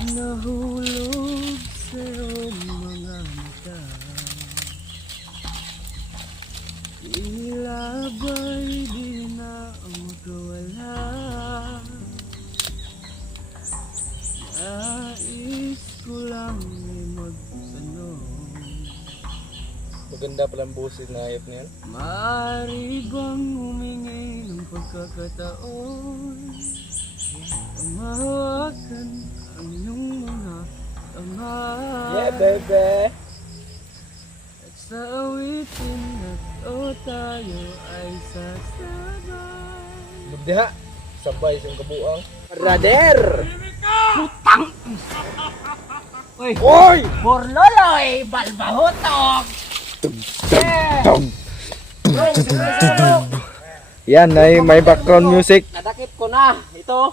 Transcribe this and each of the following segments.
Nahulog sa iyong mga mata, tila ba'y di na magkawala. Nais ko lang ay magtanong, Maganda palang boses na ayop niyan. maaari bang humingi ng pagkakataon na mahawakan ang iyong mga kamay? Yeah, baby! At sa awitin na to tayo ay sasabay. Magdiha! Sabay sa kabuang. Brother! Uy! Oy! Borloloy! Balbahotok! Yan, may background music. Nadakip ko na! Ito!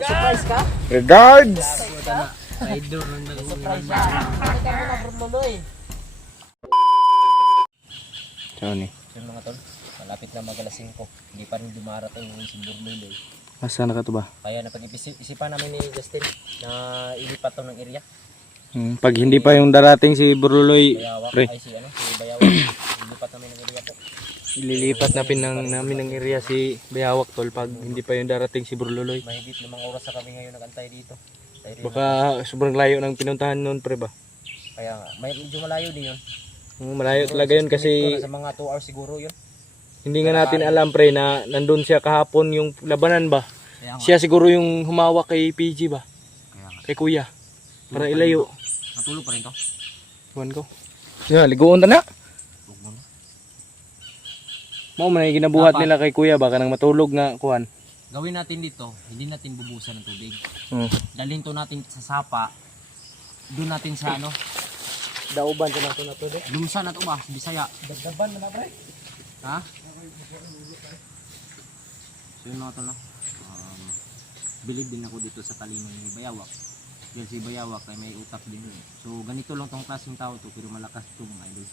Surprise ka? Regards! Rider ng surprise ka! Nakita mo na Borloloy! Saan ni? Yung mga tol, malapit na mag-alas 5. Hindi pa rin dumarating yung si Borloloy. Asa na ka to ba? Kaya napag-isipan namin ni Justin na ilipat to ng area. Pag hindi pa yung darating si Bruloy, Bayawak, pre, ay si Bayawak. Ilipat namin ng area po. ililipat namin ng area si Bayawak tol pag hindi pa yung darating si Bruloy. Mahigit 5 oras na kami ngayon nagantay dito. Baka sobrang layo ng pinuntahan noon pre ba? Kaya nga, medyo malayo din yun. Malayo talaga yun kasi Sa mga 2 hours siguro yun. hindi nga natin alam pre na nandun siya kahapon yung labanan ba. Kaya nga. Siya siguro yung humawak kay PG ba? Kaya nga. Kay kuya. Para ilayo. Natulog pa rin to. Iwan ko. Yeah, ligoon ta na. Huwag mo na. Mao man ay ginabuhat Dapat. nila kay kuya baka nang matulog nga kuan. Gawin natin dito, hindi natin bubusan ng tubig. Hmm. Dalhin to natin sa sapa. Doon natin sa ano, Dauban sa nato na to de. lumsa na to ba? Sa Bisaya. Dagdaban man na pre. Ha? So yun mga to na. Bilib din ako dito sa talino ni Bayawak. Yan si Bayawak ay may utak din yun. So ganito lang tong klaseng tao to pero malakas to mga idol.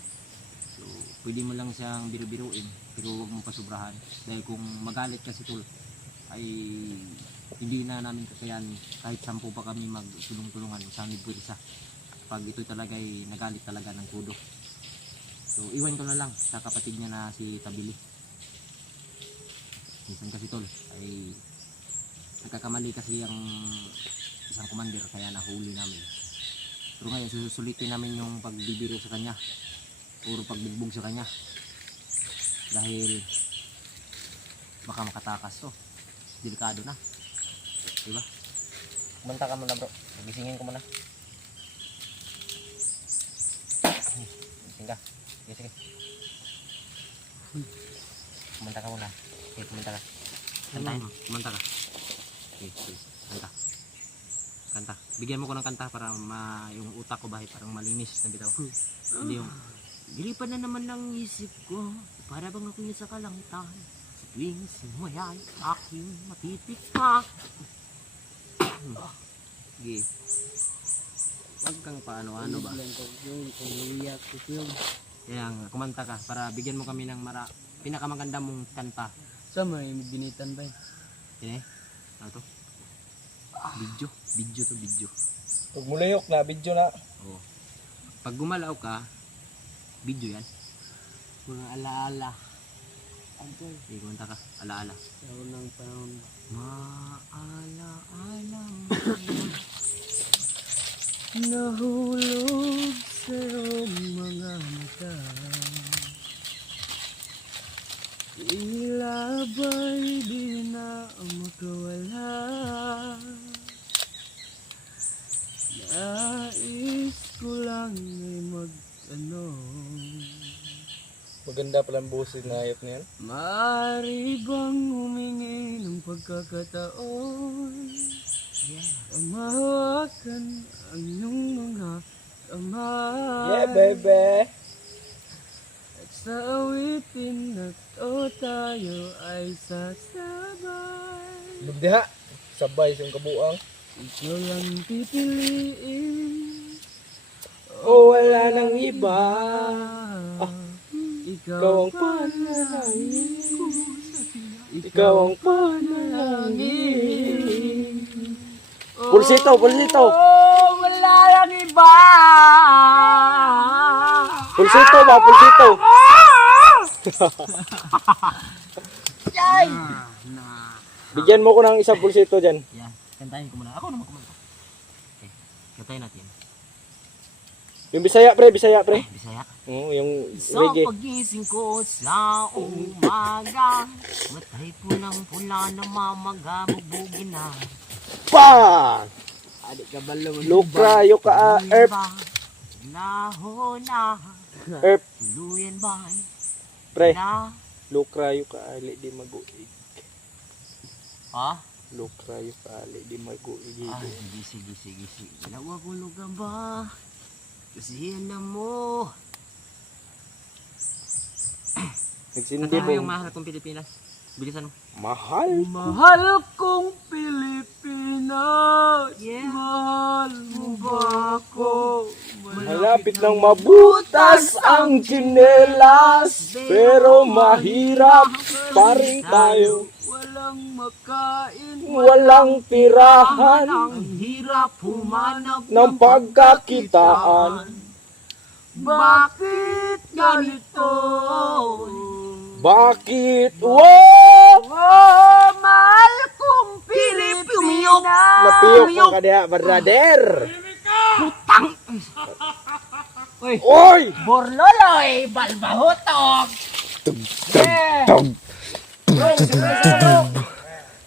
So pwede mo lang siyang biru-biruin pero huwag mo pasubrahan. Dahil kung magalit kasi tol ay hindi na namin kakayan kahit 10 pa kami magtulong-tulungan sa aming pwede pag ito talaga ay nagalit talaga ng kudo. So iwan ko na lang sa kapatid niya na si Tabili. Minsan kasi tol ay nagkakamali kasi ang isang commander kaya nahuli namin. Pero ngayon susulitin namin yung pagbibiro sa kanya. Puro pagbigbog sa kanya. Dahil baka makatakas to. Delikado na. Diba? Kumanta ka muna bro. Gisingin ko muna. Gising ka. Sige. Kumanta ka muna. Okay, kumanta ka. Kantahin mo. Kumanta ka. Okay. Kanta. Kanta. Bigyan mo ko ng kanta para yung utak ko ba parang malinis na bitaw. Hindi yung dilipan na naman ng isip ko para bang ako sa kalangitan. Sa tuwing simoy ay aking matitikpak. Sige. Wag kang paano-ano ba? Kaya nga, kumanta ka para bigyan mo kami ng pinakamaganda mong kanta. Sa may ginitan ba? Yan eh. Ano to? Video to. Pag mulayok na video na. Oo. Pag gumalaw ka, video yan. Mga alaala. Sige, kumanta ka. Alaala. Sa unang panahon. Maalaala mo. Nahulog sa iyong mga mata, tila ba'y di na makawala. Nais ko lang ay magtanong, maganda palang boses na ayop niyan. Maaari bang humingi ng pagkakataon na mahawakan ang iyong mga kamay? Yeah, baby! At sa awitin na to tayo ay sasabay. Magdiha! Sabay sa kabuang. Ikaw lang pipiliin. O wala nang iba. Ikaw ang panalangin. Ikaw ang panalangin. O Pulsito, pulsito. Oh, wala lang iba. Pulsito ba, pulsito. Yay! Bigyan mo ko ng isang pulsito dyan. Yan, kantahin ko muna. Ako naman kumanta. Okay, kantahin natin. Yung Bisaya pre, Bisaya pre. Bisaya. Oo, yung Sa reggae. pagising ko sa umaga, matay po ng pula na mamaga, bugbugin na. Pa! Adik ka balo. Lukra, yuka, erp, Nahona, erp, tuluyan ba? pre. Na, Lukra, yuka, ali, di maguig. ha? Lukra, yuka, ali, di maguig. Ay, gisi. Ginawa ko lugar ba? Kasi alam mo. Nagsindi Kantahin mo yung mo. mahal kong Pilipinas. Bilisan mo. Mahal. Mahal kong Pilipinas. Yeah. Mahal mo ba ako? Malapit nang mabutas ang tsinelas, pero mahirap pa rin tayo. Walang makain. Walang tirahan Ang hirap humanap ng pagkakitaan. Bakit ganito? Bakit? Wow! Oh, mahal kong Pilipinas. Napiyok ka kaya, brother. Uy, Oy! Borloloy, balbahutok.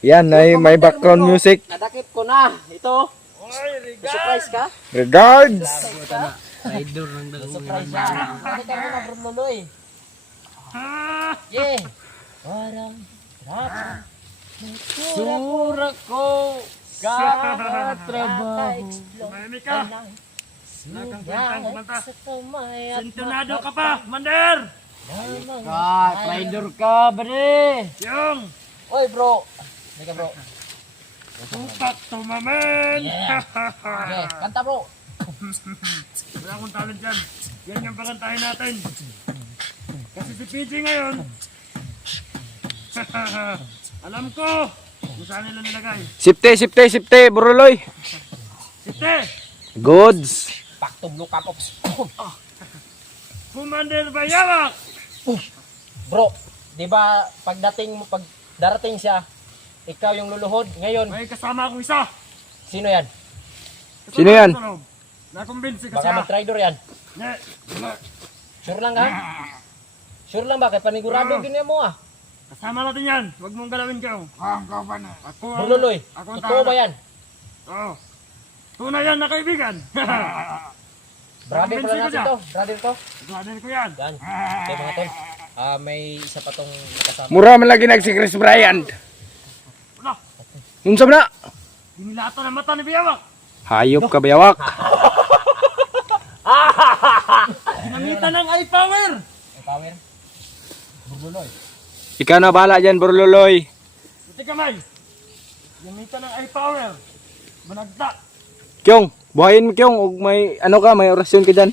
Yan ay may background music. Nadakip ko na. Ito. Surprise ka? Regards! Idol ng Surprise siya. Ano ka muna, Borloloy? Yeah. Parang rap. Sura ko kakatrabaho. Tumahimik ka. Sugat sa kamay at Sintonado ka pa, Mander! Rider ka, bre. Yung Oy, bro. Teka, bro. tupak tumamen! Okay, kanta, bro. Wala akong talent dyan. Yan yung pakantahin natin. Kasi si PJ ngayon, alam ko kung saan nila nilagay. Sipte, Buruloy. Site! Goods. Paktog luka, pops. Commander Bayawak! Bro, di ba pagdating mo, pag darating siya, ikaw yung luluhod. Ngayon, May kasama akong isa. sino yan? Kasama Sino yan? ko sa loob. Nakumbinsi ko Baka siya. mag-tridor yan. Ne, Sure lang ka? Sure lang ba? Kaya panigurado ganyan mo ah. kasama natin yan. Huwag mong galawin ka. Ako ang... Bruloy, Ako ang totoo ba tahanan. yan? Oo. Tunay yan na kaibigan. Brother Convince pala ko natin siya. to. Brother to. Brother ko yan. Yan. Okay mga tol. May isa pa tong kasama. Mura man lagi nag si Chris Bryant. Wala. Unsa man na? Dinilata ng mata ni Bayawak. Hayop ka bayawak. Ginamitan ng eye power. May power. Bruloy. Ikaw na bala dyan, Buruloy. Iti kamay. Gamitan ng eye power. Banagta. Kyong, buhayin mo Kyong. Ug may ano ka, may orasyon ka dyan.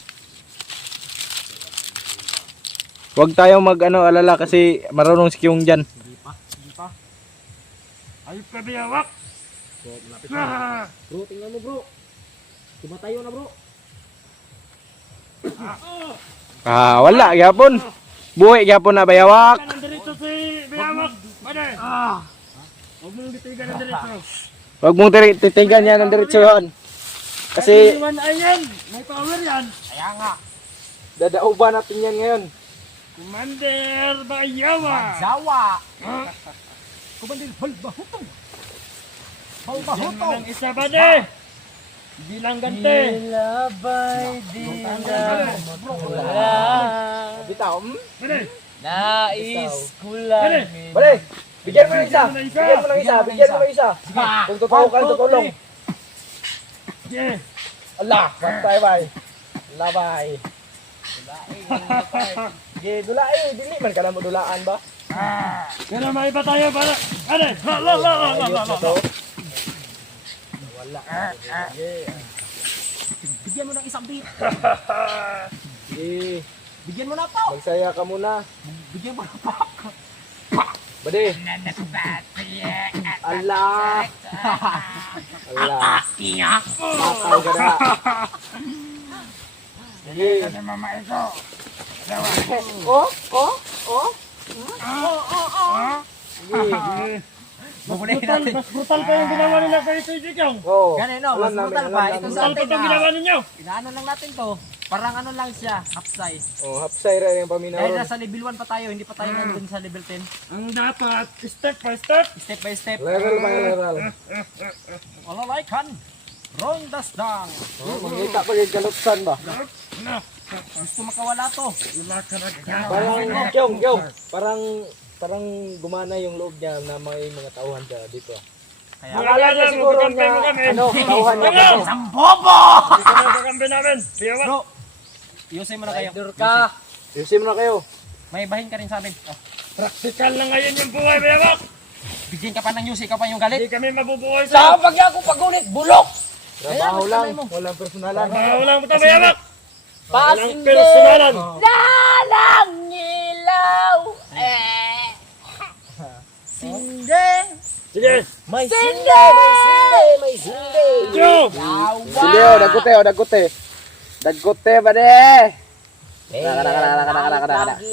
Huwag tayo mag alala kasi marunong si Kyong dyan. Hindi pa. Ayop ka Bayawak. Bro, tingnan mo bro. Tumatayo na bro. Wala, gyapon. Buhay gyapon na bayawak. Kanan diretso si Bayawak. Pwede. Huwag mong ditigan ng diretso. Huwag mong titigan yan ng diretsyon. Kasi Iwan ay yan. May power yan. Kaya nga. dadauban natin yan ngayon. Commander Bayawak. Zawa. Commander Balbahutong. Balbahutong. Ng isa ba de? Bilang gante. Nilabay din wala. Bitaw. Pwede. Nais ko lang. Bale, bigyan mo ng isa. Bigyan mo ng isa. Bigyan mo ng isa. Kung totoo ka, tutulong. Yeah. Allah, bye. Labay. Dulai, dili man ka na mo dulaan ba? Pero may iba tayo para... Ano? La. Wala. Bigyan mo ng isang beat. Sige, Bigyan mo na pa. magsaya ka muna. Bigyan mo na pa. Bade. Allah. Allah. Matay ka na. Sige. Sige. Brutal pa yung ginawa nila kay PJ Kyong. Oh. Ganun, mas Alam namin, brutal alam pa. namin. Ito sa Brutal pa atin itong ginawa ninyo. Inaano lang natin to. Parang ano lang siya, hapsay. Oh, hapsay ra yung paminaw. Dahil nasa level 1 pa tayo, hindi pa tayo nandun sa level 10. Ang dapat, step by step. Step by step. Level by level. Alalaikan. Rondas dang. Oh, mangita pa yung kalutsan ba? Na, Gusto makawala to. wala ka na. Parang, parang gumana yung loob niya na may mga tauhan siya dito. Kaya, Akala niya siguro magkakampi mo na, kami. tauhan niya Ano? kasi. isang bobo! Ito na magkakampi namin. Biyawa. Bro, iusin mo na kayo. Rider ka. Yusim na kayo. May bahin ka rin sa amin. Oh. Praktikal na ngayon yung buhay, Biyawa. Bigyan ka pa ng yusi, ikaw pa yung galit. Hindi kami mabubuhay sa. Sa pag ako pagulit, bulok! Trabaho Ayan, lang. mo. Walang personalan. Bahaw lang ito, Biyawa. Walang Pasinde! personalan. Lalang ilaw! Sinde! Sige. May sinde! May sinde! May sinde! Yo. Sige, dagote, dagote. Dagote ba de? Lagi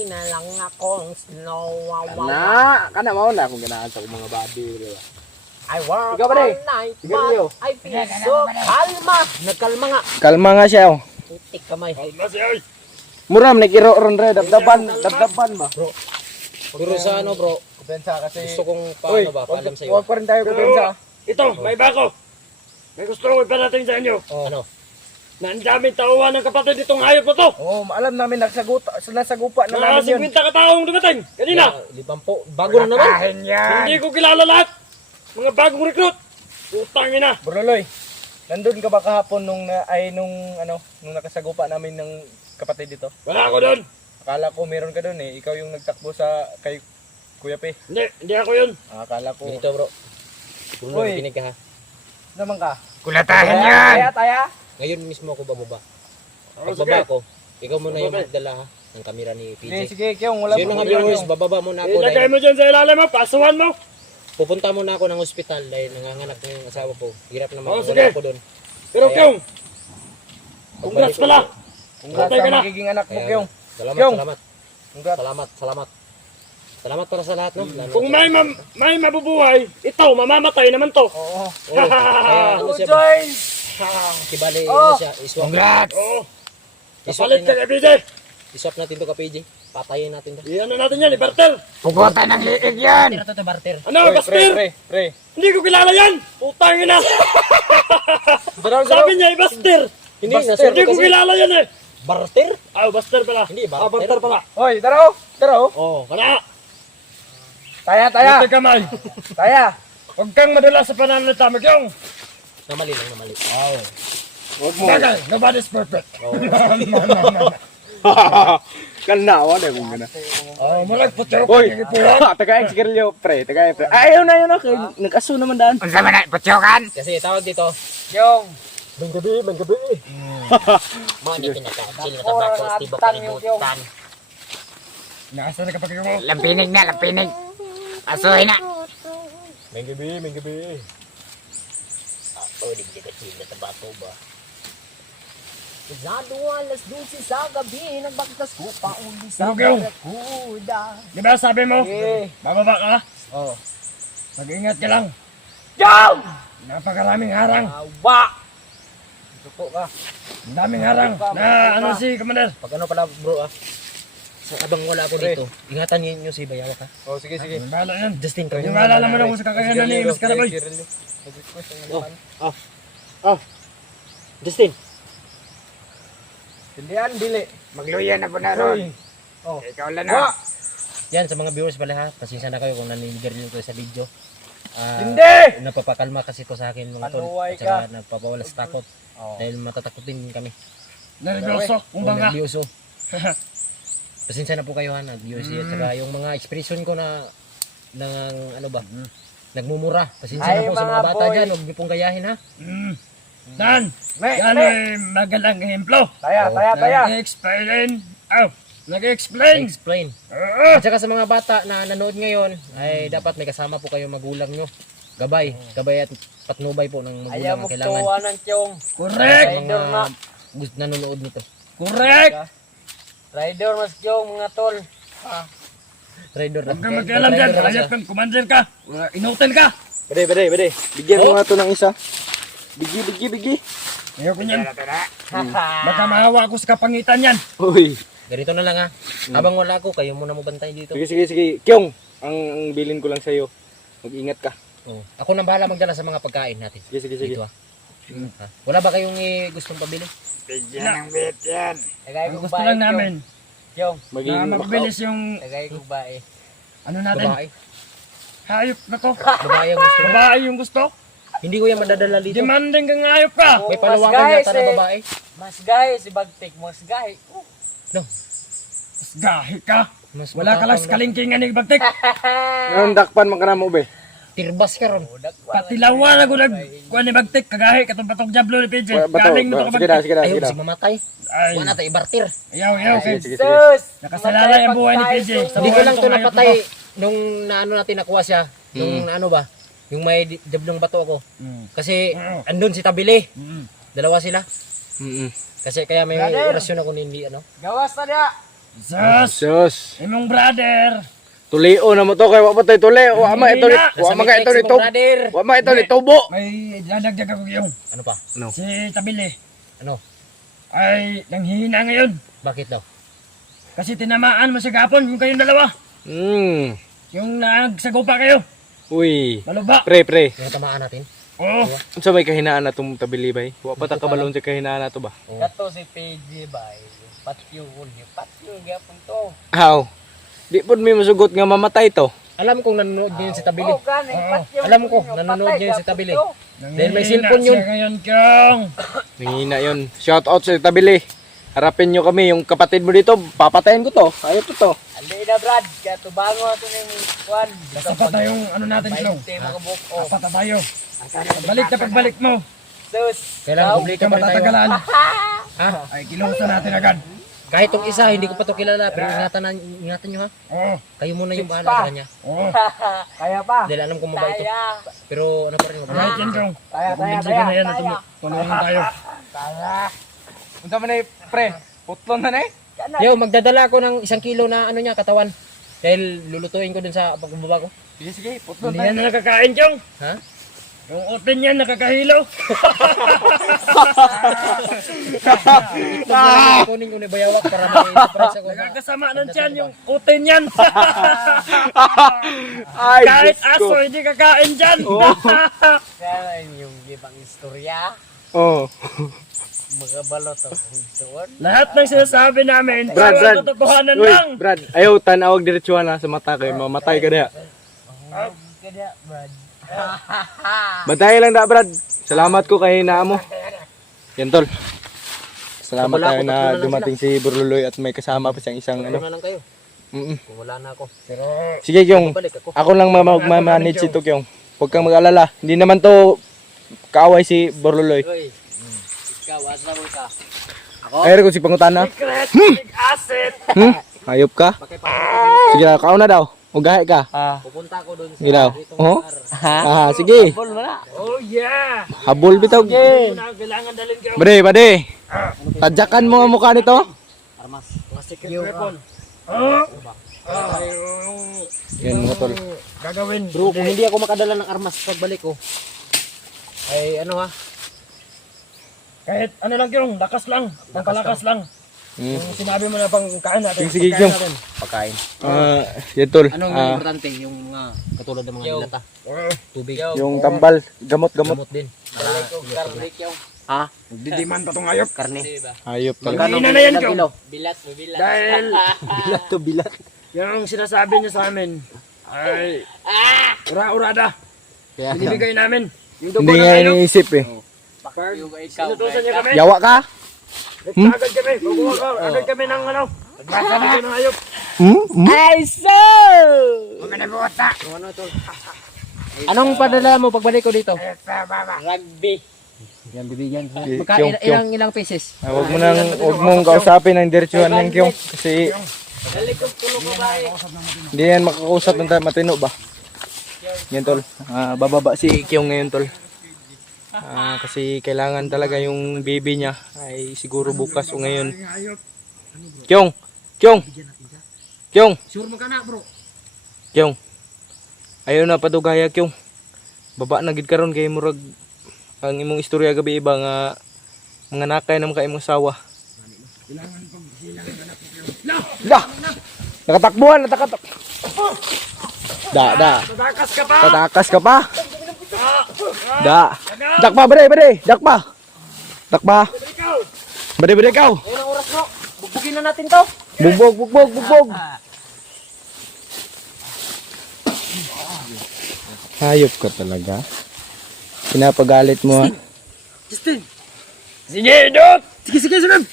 na lang akong snowawa. Kana mao na akong ganahan sa mga body, di ba? I work Ikaw ba, Day? all night, Sige, Leo. but I feel so kalma. Nagkalma nga. Kalma nga siya. Oh. Putik kamay. Kalma siya, oy. Mura nagiro ron re dabdaban ba? Bro. Pero sa ano bro, Kupensa kasi gusto kong paano ba, paalam sa iyo. Huwag pa rin tayo kupensa. Ito, may bako. May gusto ko iparating sa inyo. Ano? Na ang daming tauhan ng kapatid itong hayop mo to. Oo, alam namin nasagupa na Mga namin yun. 50 kataong dumating. Kanina. Limampo, bago na naman. Hindi ko kilala lahat. Mga bagong recruit. Putang ina. Bro Loy, nandun ka ba kahapon nung nakasagupa namin ng kapatid dito? Wala ako doon. Akala ko meron ka doon eh. Ikaw yung nagtakbo kay Kuya P. Hindi ako yun. Akala ko. Ganito bro. Bruno, Uy. pinig ka ha. Naman ka? Kulatahin Taya. Ngayon mismo ako bababa. Oh, Pagbaba sige. ko, ikaw muna yung Bababa. magdala ha, ng kamera ni Sige, PJ. sige, Kyong. Wala So yun mga problema, viewers, Kyong. bababa muna ako Ilagay dahil mo dyan sa ilalim mo. Pasuhan mo. pupunta muna ako ng ospital dahil nanganganak na yung asawa ko. Hirap naman Oh, wala sige. ako doon. Pero Kaya- Kyong, Pagbalik congrats ko- pala. Congrats Patay ka sa na. magiging anak mo, Kaya- Kyong. Salamat, Kyong. salamat. Congrats. Salamat. Salamat para sa lahat, no? Lalo Kung sa- may mabubuhay, ito, mamamatay naman to. Oo. Oo, kaya ano siya ba? Joyce! Kibali, Oh. ano siya, iswap. Oo. Iswap Kapalit ka natin, kay PJ. iswap natin to ka PJ. Patayin natin to. Iyan na natin yan, ibartel. Barter to, barter. Ano, Oy, Bastir? pre. Hindi ko kilala yan. Putang ina. Sabi niya, Bastir. Hindi, Barter. nasurvey Hindi ko kasi. kilala yan eh. Barter? Ah, Bastir pala. Hindi, Ah, Bastir. Bastir pala. Hoy, tara. Oo. Kana. Taya. Ito kamay. Taya. Huwag kang madala sa pananalita, Magyong. Namali lang, namali. Huwag mo. Bagay, nobody's perfect. Kanawa na kung gana. Oh, malag po tayo. Hoy, taga-ex girl pre. Taga-ex. Ayaw na yun ako. Nag-aso naman daan. Kasi tawag dito, Yung. Manggabi. Mga ni pinaka-chill na tabako, stibo kalibutan. Nasa na kapag mo. Lampinig. Asuhin na. Manggabi. Oh, di ka-chill na tabako ba? Lalo alas 12 sa gabi, nagbagtas ko pa uli sa Tugong. barakuda. Di ba sabi mo? Eh. Bababa ka? Oh. Mag-ingat ka lang. Yung! Napakaraming harang. Awa! Tupo ka. Ang daming harang. Na ano si Commander? Pag ano pala bro so habang wala ako dito, ingatan niyo si Bayawak ha. Oh, sige. Ang bala yan. Justin, kayo. Yung wala naman ako sa kakayanan ni Miss Karaboy. Justin, Tindihan, dili. Magluya na po na ron. Oh. Ikaw lang na. yan sa mga viewers pala ha, pasensya na kayo kung naninigarilyo ko sa video. Hindi! Napapakalma kasi to sa akin mga tol. Panuway At saka napapawala sa takot. Oh. Dahil matatakotin din kami. Nervyoso. O Kumbaga. nervyoso. Pasensya na po kayo ha, nag-VOC. At saka yung mga expression ko na ano ba, nagmumura. Pasensya Ay, na po sa mga mga bata boy. dyan, huwag niyo pong gayahin ha. Dan. Me, Yan me. ay magandang ehemplo. Taya. Explain. Oh. Nag-explain. explain. Oo. At saka sa mga bata na nanood ngayon, ay dapat may kasama po kayo magulang nyo. Gabay at patnubay po ng magulang ang kailangan. ng tiyong. Correct. Sa mga gusto nanonood nito. Correct. Rider mas tiyong mga tol. Rider Huwag kang magkailam dyan. Hayop kang commander ka. Inutin ka. Bade. Bigyan mo nga to ng isa. Bigi. Ayoko niyan. Baka maawa ako sa kapangitan yan. Uy. Ganito na lang ha. Habang wala ako, kayo muna mo bantay dito. Sige. Kyong, ang bilin ko lang sa'yo. Mag-ingat ka. Oh. Ako nang bahala magdala sa mga pagkain natin. Sige. Dito ha. Ha? Wala ba kayong gustong pabili? Bigyan ng bit yan. Ang gusto lang namin Kyong, na mabilis yung Tagay ko ba eh. ano natin. Babae. Hayop na to. Babae ang gusto. Babae yung gusto. Hindi ko yan madadala dito. Demanding kang hayop ka. May palawakan yata na babae. Mas gahe si Bagtik, mas gahe. No. Mas gahi ka. Mas Wala ka lang sa kalingkingan ni Bagtik. Ang dakpan man ka na mo be. Tirbas ka ron. Patilawan ako kuha ni Bagtik. Kagahi katong batong jablo ni PJ. Galing mo to ka Bagtik. Ayaw si mamatay. Ay, Wala tayo ibartir. ayaw. Sige. Nakasalalay ang buhay ni PJ. Hindi ko lang to napatay nung naano natin nakuha siya. Nung ano ba? Yung may jablong bato ako. Kasi andun si Tabili. Dalawa sila. Kasi kaya may orasyon ako hindi ano. Gawas na niya. Sus, Sus. imong brother. Tulio na mo to kay wa pa tay tuli. Wa ma ito ni to. Brother. Wa ma ito ni tubo. May dadagdag ako yung Ano pa? si Tabili Ano? ay nanghihina ngayon. Bakit daw? Kasi tinamaan mo sa gapon yung kayong dalawa. Yung nagsagupa kayo. Uy. Maluba. Pre. Yung tamaan natin. Oo. Unsa may kahinaan na tong tabili bay? Wa pa ta kabalon sa kahinaan na to ba? Kato si PJ ba? Yung patyo gyapon to. Aw. Di pod may masugot nga mamatay to. Alam kong nanonood niyo yun si Tabili. Oh, gani patyo. Alam ko, nanonood niyo yun si Tabili. Dahil may Nanghihina cellphone yun. siya ngayon, Kyong. Nangina yun. Shout out sa tabili. Harapin nyo kami, yung kapatid mo dito, papatayin ko to. Ayaw to. Ali na Brad, kaya tubango ato ning kwan. Basta pa tayong ano natin, Kyong. Te mga buko. Apat na tayo. Pagbalik mo. Sus. Kailangan Ikaw publika pa rin tayo. matatagalan. Ha? Ay, kilusan natin agad. Kahit tong isa, hindi ko pa to kilala. Pero ingatan nyo ha. Oo. Kayo muna yung bahala sa kanya. Oo. Kaya pa. Dahil alam ko mabait ito. Kaya. Pero ano pa rin, mabait. Alright yan, Kyong. Kaya. Kumbinsigan na yan at tulungan tayo. Unsa man pre? Putlon na eh. Yo, magdadala ako ng 1 kilo na ano niya, katawan. Dahil lulutuin ko dun sa pagbaba ko. Sige, putlon. Hindi yan na nakakain, Kyong. Ha? Yung open yan, nakakahilo. Kunin ko ni Bayawak para may surprise ako. Nakakasama ng tiyan yung open yan. Ay, Kahit Diyos ko. aso, hindi kakain dyan. Kaya yung ibang istorya. Oh. Mga balot ang hugsoon. Lahat ng sinasabi namin, Brad. puro katotohanan Uy, lang. Brad, ayaw tanawag diretsuhan na sa mata kay mamatay ka diha. Kaya Brad. Bantayan lang da, Brad. Salamat ko kay naa mo. Yan tol. Salamat tayo na dumating si Burluloy at may kasama pa siyang isang Ano ano. na lang kayo? Mm-mm. Kung wala na ako. Sige, Kyong. Balik ako. Ako lang manage ito, Kyong. Huwag kang mag-alala. Hindi naman to kaaway si Burluloy. Uy. Ikaw, asa mo ka? Ay, ko si Pangutana. Secret, big asset. Hayop ka? Sige, kauna daw. Ugahe ka. Pupunta ako dun sa Sige daw. ditong Oh? lugar. Sige. Oh yeah. Habol bitaw. Una, kailangan dalhin kayo. Bade. Tadyakan mo ang mukha nito. Armas. Mga secret weapon. Oh. Yan mga tol. Gagawin. Bro, kung hindi ako makadala ng armas pagbalik ko, ay ano ha? Kahit ano lang Kyong, lakas lang. Pangpalakas lang. Yung sinabi mo na pang kain natin. Sige, pagkain Kyong. natin. Pagkain. Yan tol. Anong importante? Yung mga katulad ng mga dilata. Tubig. Yung tambal. Gamot. Gamot din. Balik ko karlik yung Ha? Didiman pa tong hayop. Karne. Hayop tol. Magkano na yan Kyong? bilat mo bilat. Dahil Bilat to bilat. yung sinasabi niya sa amin ay ura-urada. Kaya Binibigay namin. Yung dugo Hindi ng nga hayop. iniisip eh. Yung ikaw. Sinutusan niya kami. Yawa ka? Agad kami. Kukuha ka. Agad kami ng ano. Pagbasabi ko ng hayop. anong padala mo pagbalik ko dito? Rugby. Yan bibigyan. Kyong, Kyong. Ilang pieces? Huwag mong kausapin ang diretsuhan ng Kyong. Kasi Dalikog pulo ko ba eh. Hindi yan makakausap ng matino ba? Yan tol. Bababa si Kyong ngayon tol. Kasi kailangan talaga yung baby niya ay siguro bukas o ngayon. Kyong! Kyong! Kyong! Sure mo ka na bro. Kyong! Ayaw na padugaya Kyong. Baba na gid karon kay murag ang imong istorya gabi iba nga mga nakay naman ka imong sawa. Da! Nakatakbuhan, nakatak. Da. Tatakas ka pa! Tatakas ka pa. Da. Dakpa bare. Dakpa. Ikaw! Bare ikaw. Ayun ang oras bro. Bugbugin na natin to. Bugbog. Hayop ka talaga. Pinapagalit mo ha. Justin. Sige, Dot! Sige, sunod.